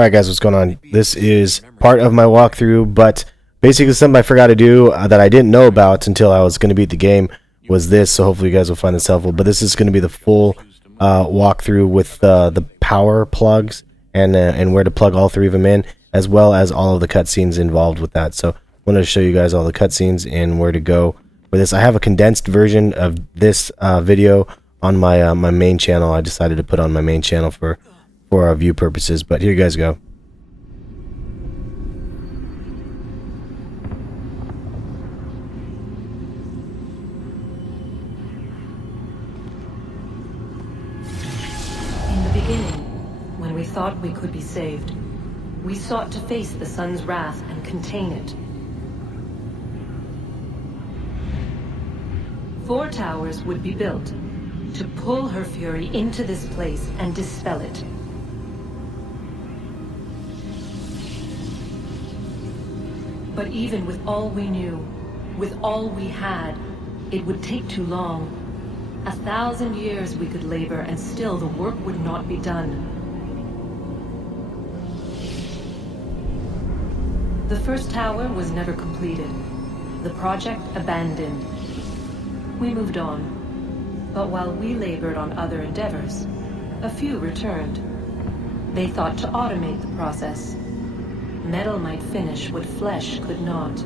Alright guys, what's going on? This is part of my walkthrough, but basically something I forgot to do that I didn't know about until I was going to beat the game was this, so hopefully you guys will find this helpful. But this is going to be the full walkthrough with the power plugs and where to plug all three of them in, as well as all of the cutscenes involved with that. So I wanted to show you guys all the cutscenes and where to go for this. I have a condensed version of this video on my my main channel. I decided to put on my main channel for our view purposes, but here you guys go. In the beginning, when we thought we could be saved, we sought to face the sun's wrath and contain it. 4 towers would be built to pull her fury into this place and dispel it. But even with all we knew, with all we had, it would take too long. 1,000 years we could labor and still the work would not be done. The first tower was never completed. The project abandoned. We moved on. But while we labored on other endeavors, a few returned. They thought to automate the process. Metal might finish what flesh could not.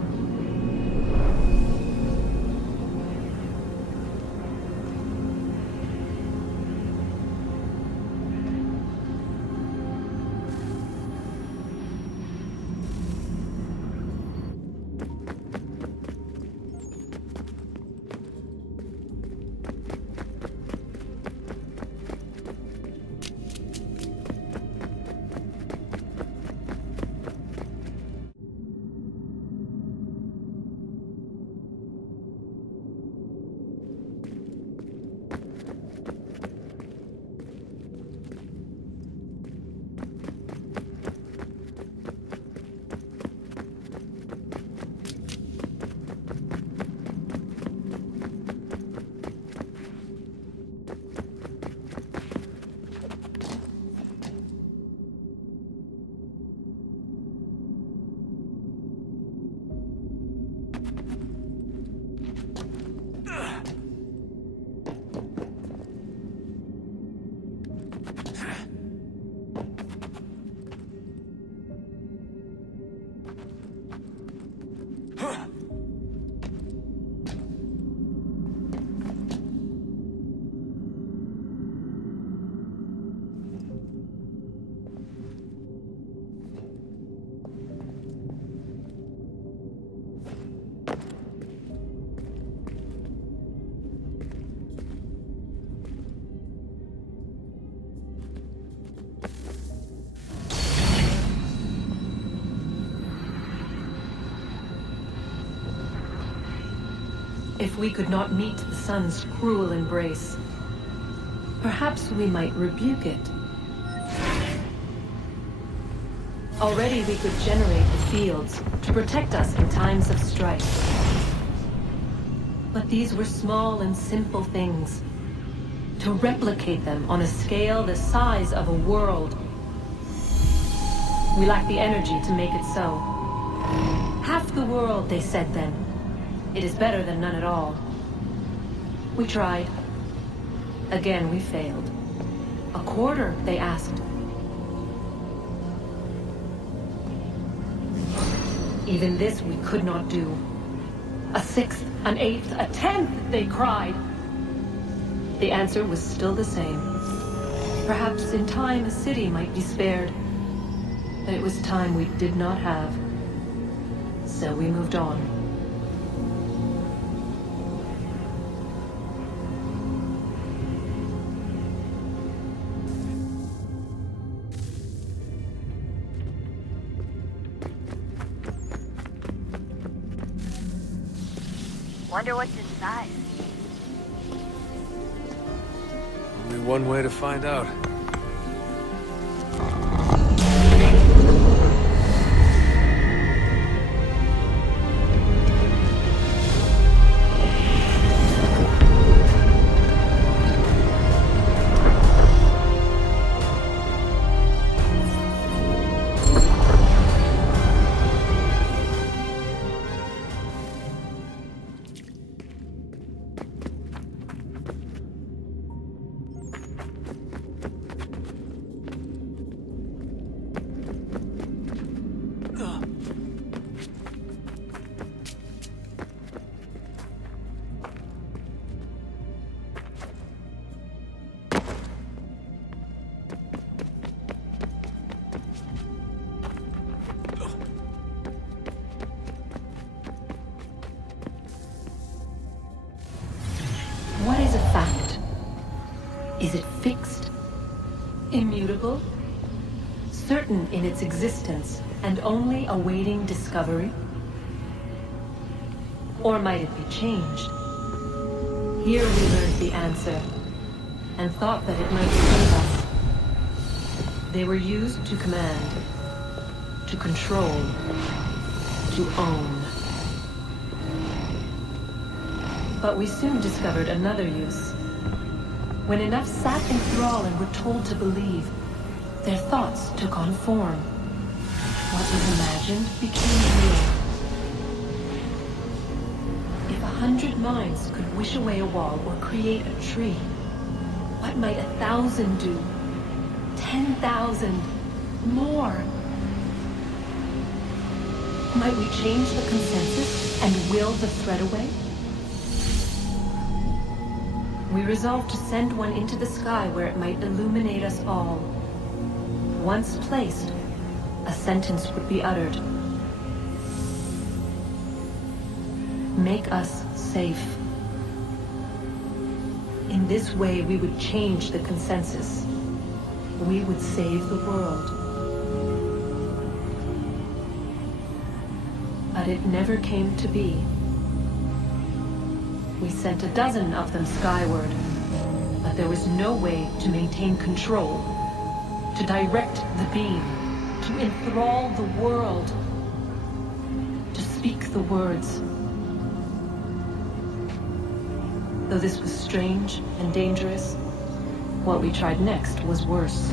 If we could not meet the sun's cruel embrace, perhaps we might rebuke it. Already we could generate the fields to protect us in times of strife. But these were small and simple things. To replicate them on a scale the size of a world, we lack the energy to make it so. Half the world, they said then. It is better than none at all. We tried. Again, we failed. A quarter, they asked. Even this we could not do. A 1/6, an 1/8, a 1/10, they cried. The answer was still the same. Perhaps in time a city might be spared. But it was time we did not have. So we moved on. Wonder what's inside. Only one way to find out. certain in its existence and only awaiting discovery? Or might it be changed? Here we learned the answer, and thought that it might save us. They were used to command, to control, to own. But we soon discovered another use. When enough sat in thrall and were told to believe, their thoughts took on form. What was imagined became real. If 100 minds could wish away a wall or create a tree, what might 1,000 do? 10,000? More? Might we change the consensus and will the thread away? We resolved to send one into the sky where it might illuminate us all. Once placed, a sentence would be uttered. Make us safe. In this way, we would change the consensus. We would save the world. But it never came to be. We sent a dozen of them skyward, but there was no way to maintain control, to direct the beam, to enthrall the world, to speak the words. Though this was strange and dangerous, what we tried next was worse.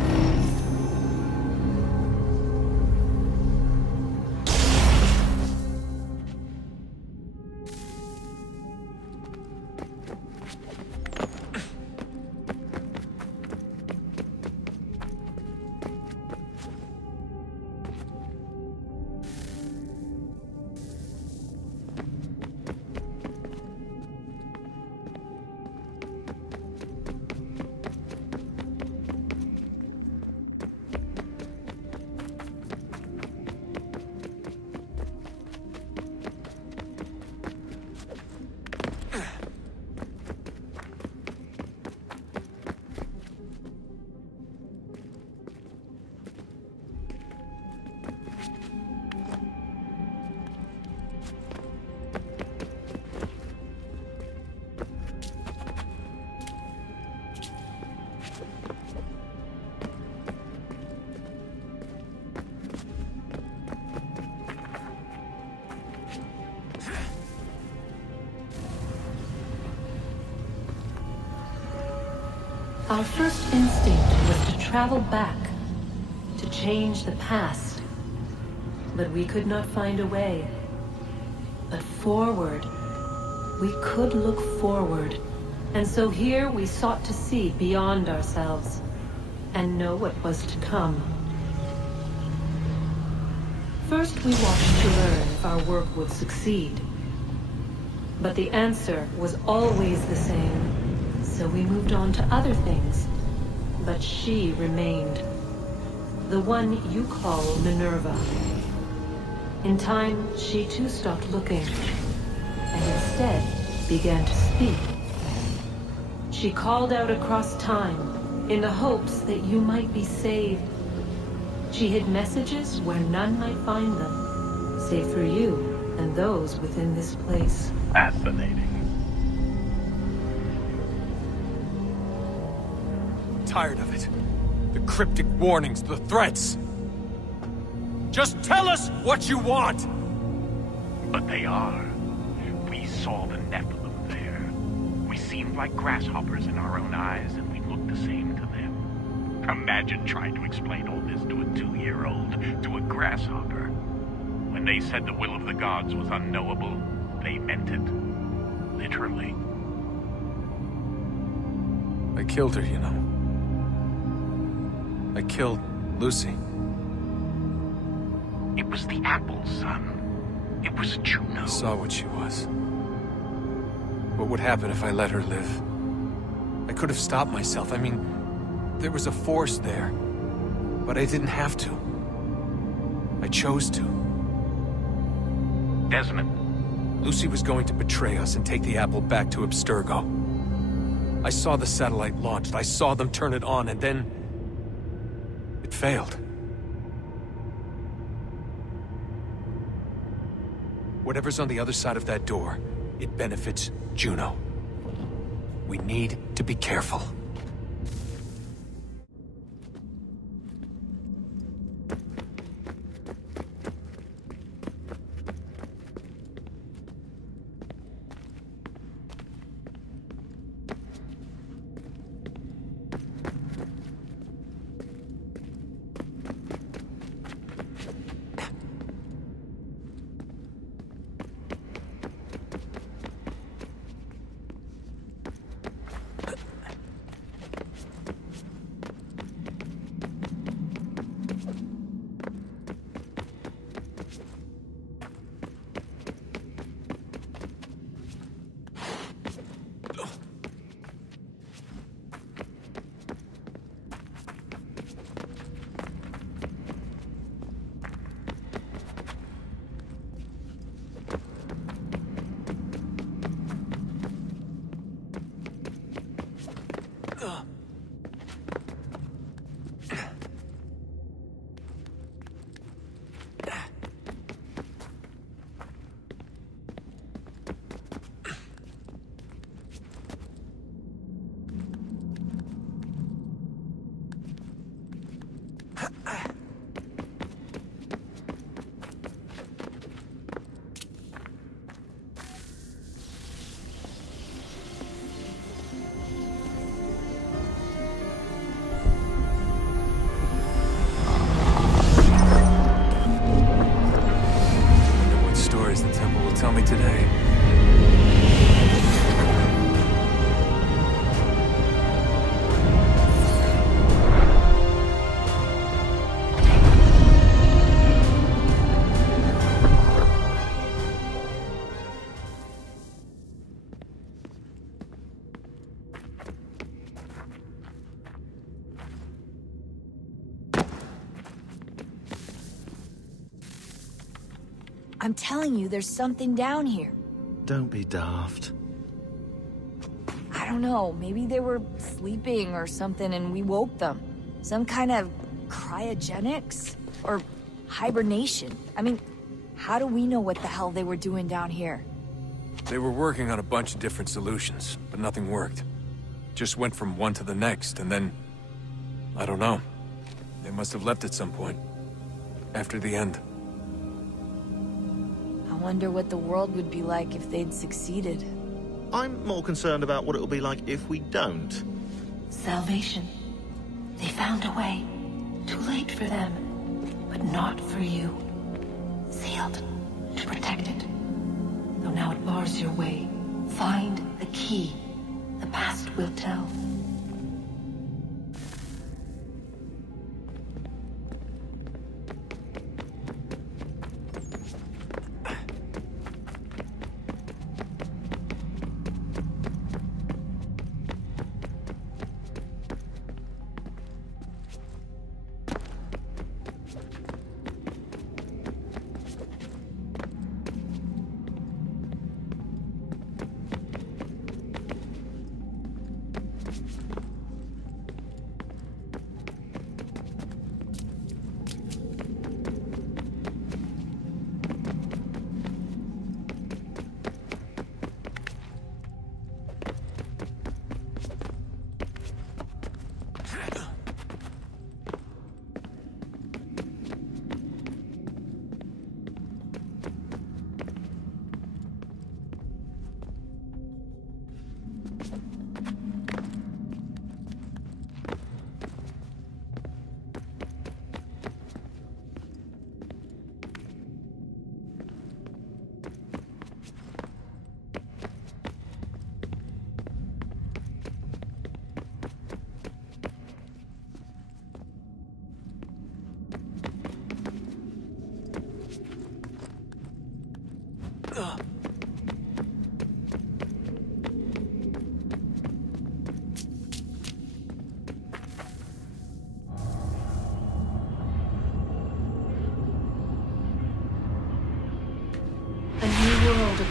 Our first instinct was to travel back, to change the past. But we could not find a way. But forward, we could look forward. And so here we sought to see beyond ourselves, and know what was to come. First we watched to learn if our work would succeed. But the answer was always the same. So we moved on to other things, but she remained. The one you call Minerva. In time, she too stopped looking, and instead began to speak. She called out across time, in the hopes that you might be saved. She hid messages where none might find them, save for you and those within this place. Fascinating. Tired of it. The cryptic warnings, the threats. Just tell us what you want! But they are. We saw the Nephilim there. We seemed like grasshoppers in our own eyes, and we looked the same to them. Imagine trying to explain all this to a 2-year-old, to a grasshopper. When they said the will of the gods was unknowable, they meant it. Literally. I killed her, you know. I killed Lucy. It was the apple, son. It was Juno. I saw what she was. What would happen if I let her live? I could have stopped myself. I mean, there was a force there. But I didn't have to. I chose to. Desmond. Lucy was going to betray us and take the apple back to Abstergo. I saw the satellite launched. I saw them turn it on, and then... it failed. Whatever's on the other side of that door, it benefits Juno. We need to be careful. Tell me today. I'm telling you, there's something down here. Don't be daft. I don't know, maybe they were sleeping or something and we woke them. Some kind of cryogenics? Or hibernation. I mean, how do we know what the hell they were doing down here? They were working on a bunch of different solutions, but nothing worked. Just went from one to the next, and then... I don't know. They must have left at some point. After the end. I wonder what the world would be like if they'd succeeded. I'm more concerned about what it'll be like if we don't. Salvation. They found a way. Too late for them, but not for you. Sealed to protect it. Though now it bars your way. Find the key. The past will tell.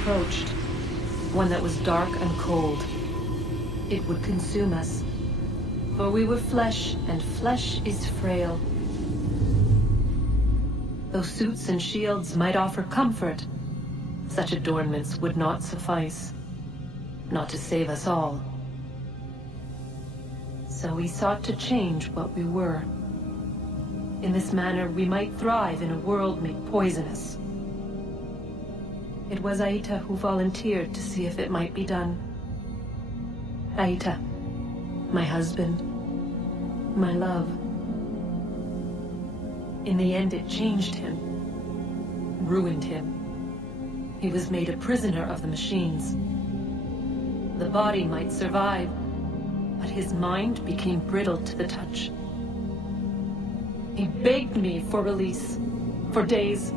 Approached. One that was dark and cold. It would consume us. For we were flesh, and flesh is frail. Though suits and shields might offer comfort, Such adornments would not suffice. Not to save us all. So we sought to change what we were. In this manner, we might thrive in a world made poisonous. It was Aita who volunteered to see if it might be done. Aita, my husband, my love. In the end, it changed him, ruined him. He was made a prisoner of the machines. The body might survive, but his mind became brittle to the touch. He begged me for release, for days,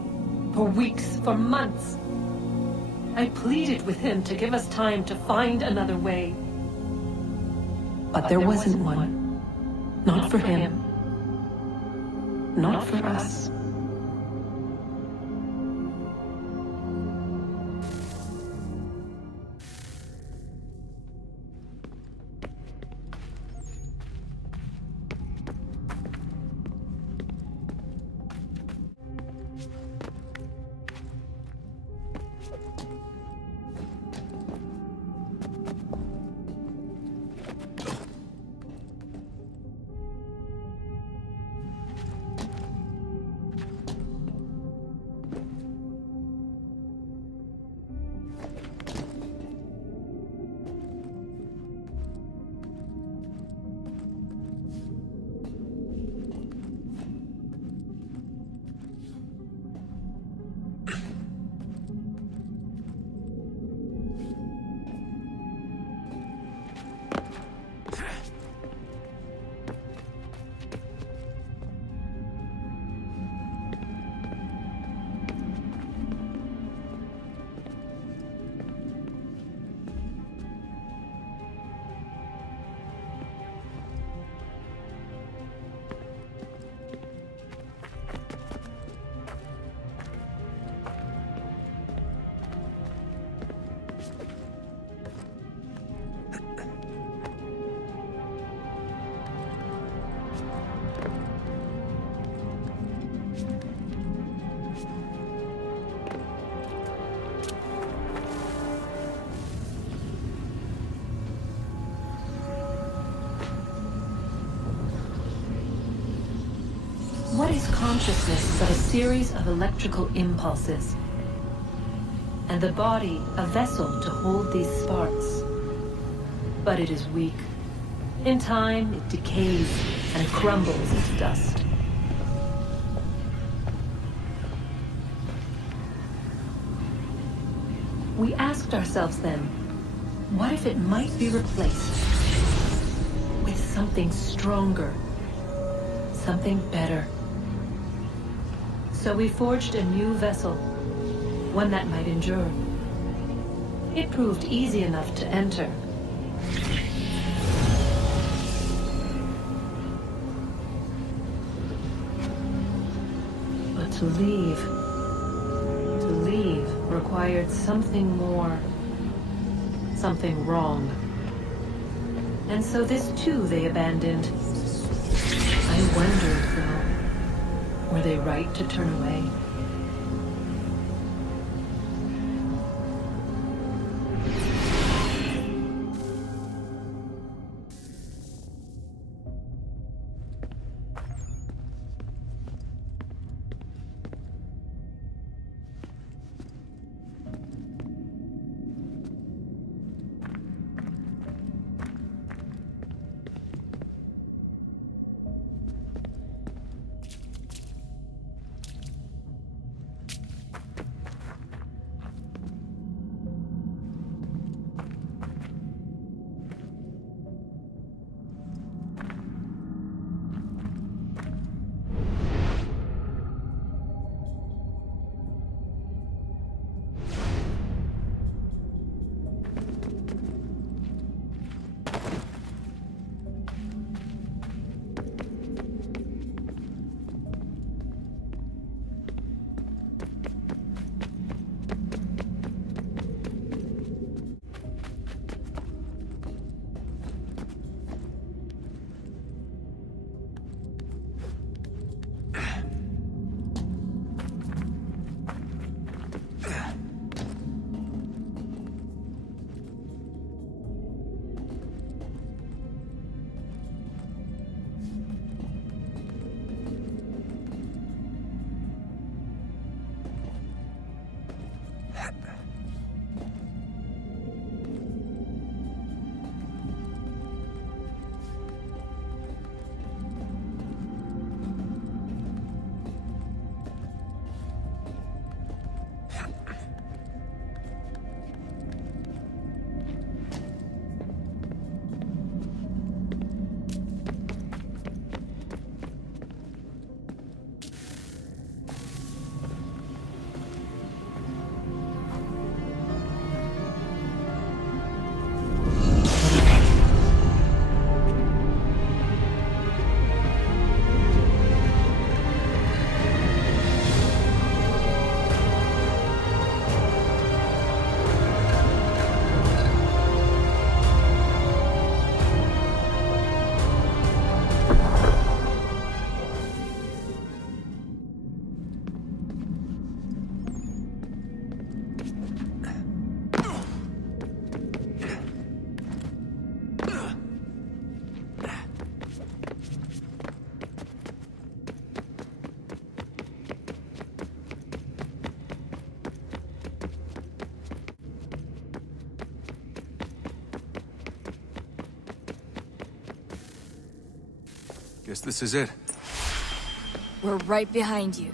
for weeks, for months. I pleaded with him to give us time to find another way. But there wasn't one. Not for him. Not for us. What is consciousness but a series of electrical impulses? And the body a vessel to hold these sparks. But it is weak. In time, it decays and crumbles into dust. We asked ourselves then, what if it might be replaced with something stronger, something better? So we forged a new vessel, one that might endure. It proved easy enough to enter. But to leave required something more, something wrong. And so this too they abandoned. I wondered, though, were they right to turn away? Guess this is it. We're right behind you.